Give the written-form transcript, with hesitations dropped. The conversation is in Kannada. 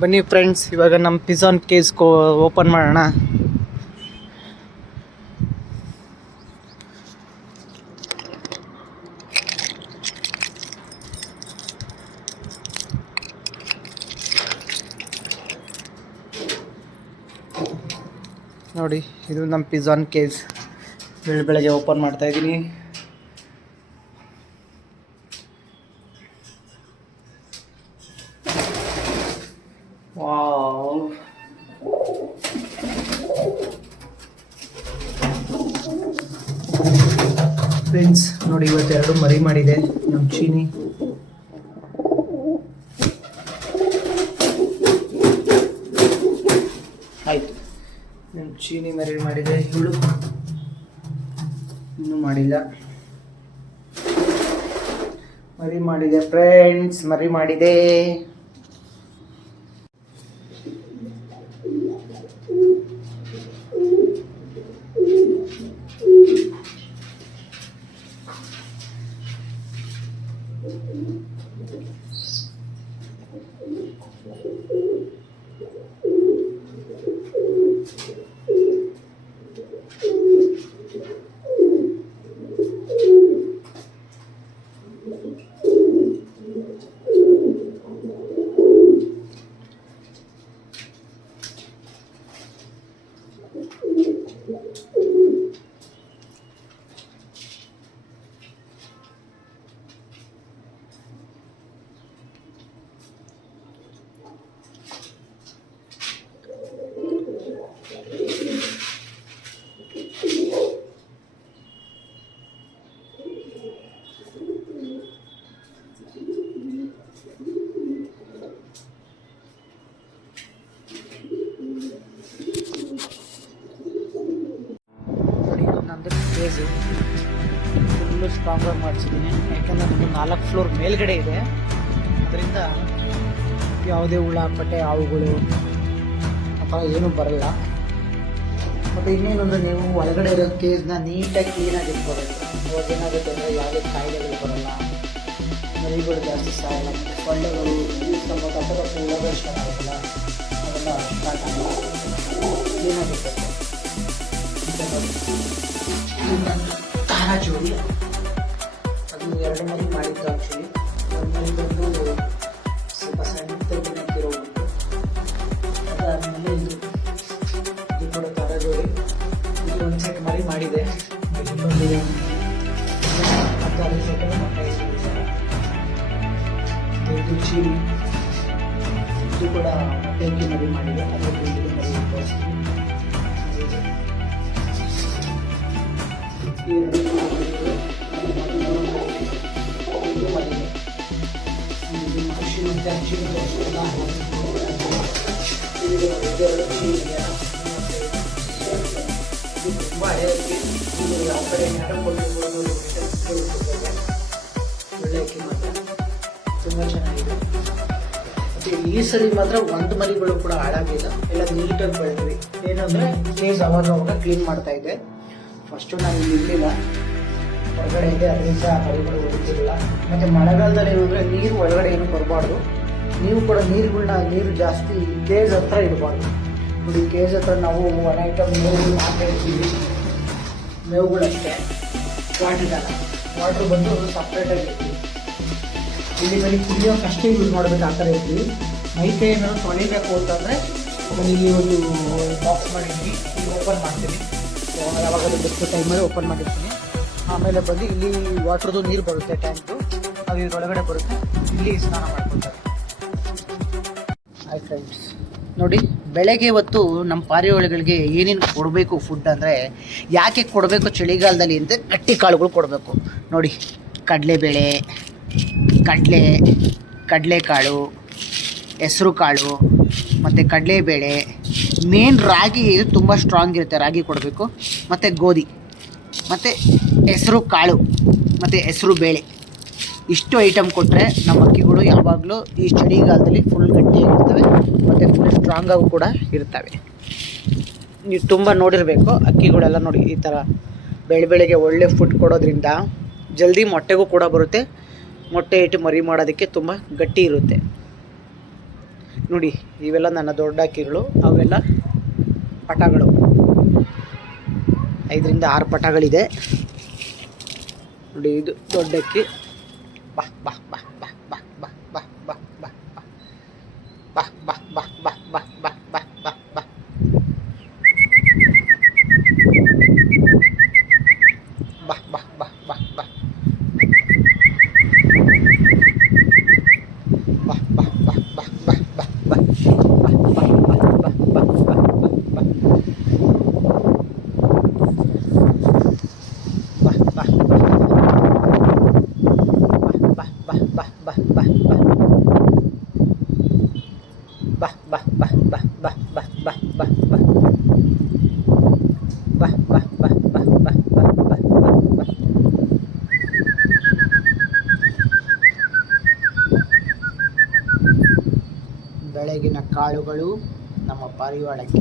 ಬನ್ನಿ ಫ್ರೆಂಡ್ಸ್, ಇವಾಗ ನಮ್ಮ ಪಿಜಾನ್ ಕೇಸ್ ಓಪನ್ ಮಾಡೋಣ. ನೋಡಿ, ಇದು ನಮ್ಮ ಪಿಜಾನ್ ಕೇಸ್ ಬೆಳಗ್ಗೆ ಓಪನ್ ಮಾಡ್ತಾ ಇದ್ದೀನಿ. ವಾವ್, ಫ್ರೆಂಡ್ಸ್ ನೋಡಿ, ಇವತ್ತು 2 ಮರಿ ಮಾಡಿದೆ ನಮ್ಮ ಚೀನಿ. ಆಯ್ತು, ನಮ್ಮ ಚೀನಿ ಮರಿ ಮಾಡಿದೆ. ಇವಳು ಇನ್ನೂ ಮಾಡಿಲ್ಲ. ಮರಿ ಮಾಡಿದೆ ಫ್ರೆಂಡ್ಸ್, ಮರಿ ಮಾಡಿದೆ. ಕೇಸು ಫುಲ್ಲು ಸ್ಟ್ರಾಂಗಾಗಿ ಮಾಡಿಸಿದ್ದೀನಿ. ಯಾಕೆಂದರೆ ನಮ್ಮದು 4 ಫ್ಲೋರ್ ಮೇಲ್ಗಡೆ ಇದೆ. ಅದರಿಂದ ಯಾವುದೇ ಹುಳ ಪಟ್ಟೆ ಹಾವುಗಳು ಆ ಥರ ಏನೂ ಬರಲ್ಲ. ಮತ್ತು ಇನ್ನೇನು ಅಂದರೆ, ನೀವು ಒಳಗಡೆ ಇರೋ ಕೇಸ್ನ ನೀಟಾಗಿ ಕ್ಲೀನಾಗಿ ಇಟ್ಕೊಬೇಕು. ಇವಾಗ ಏನಾಗುತ್ತೆ ಅಂದರೆ ಯಾವುದೇ ಕಾಯಿಲೆಗಳು ಬರಲ್ಲ, ಮರಿಗಳು ಜಾಸ್ತಿ ಸಾಯಲ್ಲ, ಸೊಳ್ಳೆಗಳು ನಮ್ಮ ಕಟ್ಟಬೇಕು, ಹುಳಗಳು ಸ್ಟಾರ್ಟ್ ಆಗೋಲ್ಲ, ಅದೆಲ್ಲ ಸ್ಟಾರ್ಟ್ ಆಗಲ್ಲ. ಕ್ಲೀನಾಗಿರ್ಬೇಕು. ಖಾರ ಜೋಡಿ ಅದು 2 ಮರಿ ಮಾಡಿದ್ದು. ಆ್ಯಕ್ಚುಲಿ 1 ಮರಿ ಬಂದು ಸ್ವಲ್ಪ ಸಣ್ಣದಾಗಿ ಹಾಕಿರೋದು. ಅದಾದಮೇಲೆ ಇದು ಕೂಡ ಖಾರ ಜೋಡಿ. ಇದು 1 ಸೆಟ್ ಮರಿ ಮಾಡಿದೆ. ಬಂದಿದೆ 16 ಸೆಟ್ ಮೊಟ್ಟೆ. ಇದು ಚೀಲಿ, ಇದು ಕೂಡ ಮೊಟ್ಟೆ ಮರಿ ಮಾಡಿದೆ. ಅದು ಮರಿ ತೋರಿಸ್ತೀನಿ. ತುಂಬ ಯಾವ ಕಡೆ ಒಳ್ಳೆ ಅಕ್ಕಿ ಮಾತ್ರ ತುಂಬ ಚೆನ್ನಾಗಿದೆ. ಮತ್ತು ಈ ಸರಿ ಮಾತ್ರ 1 ಮರಿಗಳು ಕೂಡ ಹಾಳಾಗಿಲ್ಲ, ಎಲ್ಲ ನೀಟಾಗಿ ಬೆಳೆದ್ವಿ. ಏನಂದರೆ ಕೇಸ್ ಅವಾಗ ಕ್ಲೀನ್ ಮಾಡ್ತಾ ಇದ್ದೆ. ಫಸ್ಟು ನಾನು ಇಲ್ಲಿ ಇರಲಿಲ್ಲ, ಹೊರಗಡೆ ಇದೆ, ಅದರಿಂದ ಮರಿಗಳು ಹೊಡಿತಿರಲಿಲ್ಲ. ಮತ್ತು ಮಳೆಗಾಲದಲ್ಲಿ ಏನಂದರೆ ನೀರು ಒಳಗಡೆ ಏನು ಬರಬಾರ್ದು. ನೀವು ಕೂಡ ನೀರು ಜಾಸ್ತಿ ಕೇಜ್ ಹತ್ರ ಇಡಬಾರ್ದು. ನೋಡಿ, ಕೇಜ್ ಹತ್ರ ನಾವು 1 ಐಟಮ್ ಮೇವು ಮಾತ್ರ ಇರ್ತೀವಿ. ಮೇವುಗಳಷ್ಟೇ, ವಾಟ್ರ್ ಬಂದು ಸಪ್ರೇಟಾಗಿ ಇರ್ತೀವಿ. ಇಲ್ಲಿ ಮೇಲೆ ಕುಡಿಯೋಕ್ಕಷ್ಟೇ ಯೂಸ್ ಮಾಡಬೇಕು, ಆ ಥರ ಇರ್ತೀವಿ. ಮೈಕೈ ಏನಾದ್ರು ತೊಳಿಬೇಕು ಅಂತಂದರೆ ಇಲ್ಲಿ ಒಂದು ಬಾಕ್ಸ್ ಮಾಡಿದ್ವಿ, ಇಲ್ಲಿ ಓಪನ್ ಮಾಡ್ತೀನಿ. ಯಾವಾಗಲೂ ಬಿಟ್ಟು ಟೈಮಲ್ಲಿ ಓಪನ್ ಮಾಡಿರ್ತೀನಿ. ಆಮೇಲೆ ಬಂದು ಇಲ್ಲಿ ವಾಟ್ರದ್ದು ನೀರು ಬರುತ್ತೆ, ಟ್ಯಾಂಕು, ಅದು ಇದರೊಳಗಡೆ ಬರುತ್ತೆ. ಇಲ್ಲಿ ಸ್ನಾನ ಮಾಡ್ಕೊತಾರೆ. ಹಾಯ್ ಫ್ರೆಂಡ್ಸ್, ನೋಡಿ, ಬೆಳಗ್ಗೆ ಹೊತ್ತು ನಮ್ಮ ಪಾರಿವಾಳಗಳಿಗೆ ಏನೇನು ಕೊಡಬೇಕು ಫುಡ್ ಅಂದರೆ, ಯಾಕೆ ಕೊಡಬೇಕು ಚಳಿಗಾಲದಲ್ಲಿ ಅಂತ ಗಟ್ಟಿ ಕಾಳುಗಳು ಕೊಡಬೇಕು. ನೋಡಿ, ಕಡಲೆಬೇಳೆ, ಕಡಲೆಕಾಳು, ಹೆಸರು ಕಾಳು ಮತ್ತು ಕಡಲೆಬೇಳೆ. ಮೇನ್ ರಾಗಿ ತುಂಬ ಸ್ಟ್ರಾಂಗ್ ಇರುತ್ತೆ, ರಾಗಿ ಕೊಡಬೇಕು. ಮತ್ತು ಗೋಧಿ, ಮತ್ತು ಹೆಸರು ಕಾಳು, ಮತ್ತು ಹೆಸರು ಬೇಳೆ. ಇಷ್ಟು ಐಟಮ್ ಕೊಟ್ಟರೆ ನಮ್ಮ ಅಕ್ಕಿಗಳು ಯಾವಾಗಲೂ ಈ ಚಳಿಗಾಲದಲ್ಲಿ ಫುಲ್ ಗಟ್ಟಿಯಾಗಿರ್ತವೆ ಮತ್ತು ಫುಲ್ ಸ್ಟ್ರಾಂಗಾಗೂ ಕೂಡ ಇರ್ತವೆ. ನೀವು ತುಂಬ ನೋಡಿರಬೇಕು ಅಕ್ಕಿಗಳೆಲ್ಲ. ನೋಡಿ, ಈ ಥರ ಬೆಳಗ್ಗೆ ಒಳ್ಳೆ ಫುಡ್ ಕೊಡೋದ್ರಿಂದ ಜಲ್ದಿ ಮೊಟ್ಟೆಗೂ ಕೂಡ ಬರುತ್ತೆ. ಮೊಟ್ಟೆ ಇಟ್ಟು ಮರಿ ಮಾಡೋದಕ್ಕೆ ತುಂಬ ಗಟ್ಟಿ ಇರುತ್ತೆ. ನೋಡಿ, ಇವೆಲ್ಲ ನನ್ನ ದೊಡ್ಡ ಅಕ್ಕಿಗಳು, ಅವೆಲ್ಲ ಪಟಗಳು. 5 ರಿಂದ 6 ಪಟಗಳಿದೆ ನೋಡಿ. ಇದು ದೊಡ್ಡ ಅಕ್ಕಿ. ಬಾ ಬಾ ಬಾ ಬಾ ಬಾ ಬಾ ಬಾ ಬಾ ಬಾ ಬಾ ಬಾ ಬಾ ಬಾ ಬಾ ಬಾ ಬಾ ಬಾ ಬಾ. ಬಾ ಬಾ ಬಾ ಬಾ ಬಾ ಬೆಳಗಿನ ಕಾಳುಗಳು ನಮ್ಮ ಪಾರಿವಾಳಕ್ಕೆ.